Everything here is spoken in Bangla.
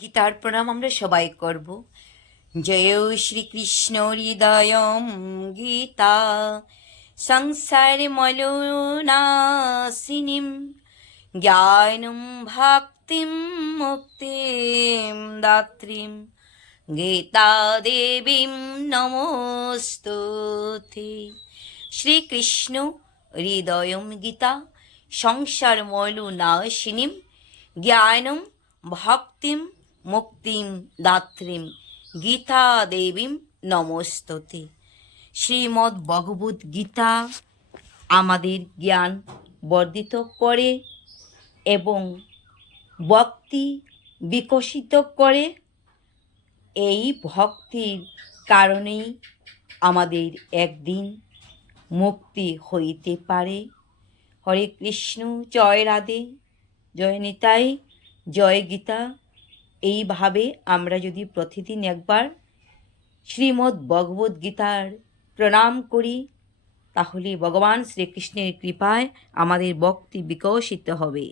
গীতার প্রণাম আমরা সবাই করব। জয় শ্রীকৃষ্ণ হৃদয়ম গীতা সংসার মলোনাশিনীম জ্ঞানম ভক্তিম মুক্তিম দাত্রীম গীতা দেবীম নমস্তুতে। শ্রীকৃষ্ণ হৃদয়ম গীতা সংসার মলোনাশিনীম জ্ঞানম ভক্তিম মুক্তিম দাত্রীম গীতা দেবীম নমস্তুতে। শ্রীমদ্ ভগবদ্ গীতা আমাদের জ্ঞান বর্ধিত করে এবং ভক্তি বিকশিত করে। এই ভক্তির কারণেই আমাদের একদিন মুক্তি হইতে পারে। হরে কৃষ্ণ, জয় রাধে, জয় নিতাই, জয় গীতা। এইভাবে আমরা যদি প্রতিদিন একবার শ্রীমদ্ ভগবদ্ গীতার প্রণাম করি, তাহলে ভগবান শ্রীকৃষ্ণের কৃপায় আমাদের ভক্তি বিকশিত হবে।